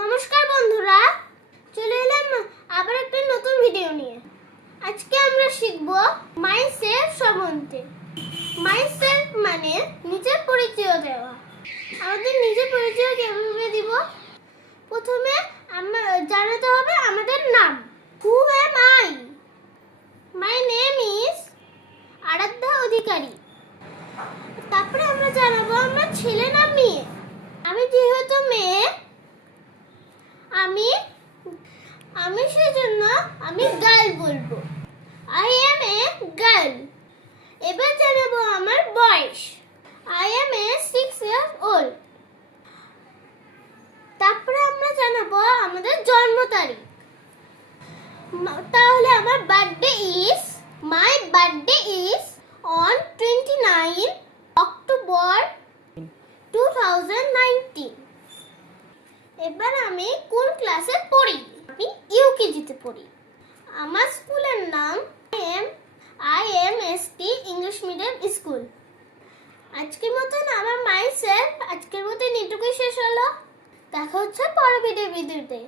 নমস্কার বন্ধুরা, চলে এলাম আবার একটা নতুন ভিডিও নিয়ে। আজকে আমরা শিখব মাইসেলফ সম্বন্ধে। মাইসেলফ মানে নিজের পরিচয় দেওয়া। আমাদের নিজের পরিচয় কিভাবে দিব? প্রথমে আমরা জানাতে হবে আমাদের নাম। Who am I? My name is Aradhya Adhikari. তারপরে আমরা জানাবো আমরা ছেলে না মেয়ে। আমি যেহেতু মেয়ে, আমি সেজন্য আমি গার্ল বলবো। I am a girl. এবার জানাবো আমার বয়স। I am A 6 years old। তারপরে আমরা জানাবো আমাদের জন্ম তারিখ। তাহলে আমার my birthday is on 29 October 2019। এবার আমি কোন ক্লাসে পড়ি? আমি ইউকেজিতে পড়ি। আমার স্কুলের নাম IMST ইংলিশ মিডিয়াম স্কুল। আজকের মতন এটুকুই শেষ হলো। দেখা হচ্ছে পরবর্তী ভিডিওতে।